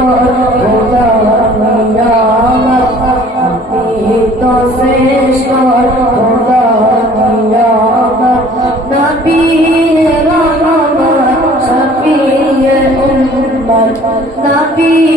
খোদা নিয়ামত নবী তো শ্রেষ্ঠ খোদা নিয়ামত নবী রহমত শফিয়ে উম্মত নবী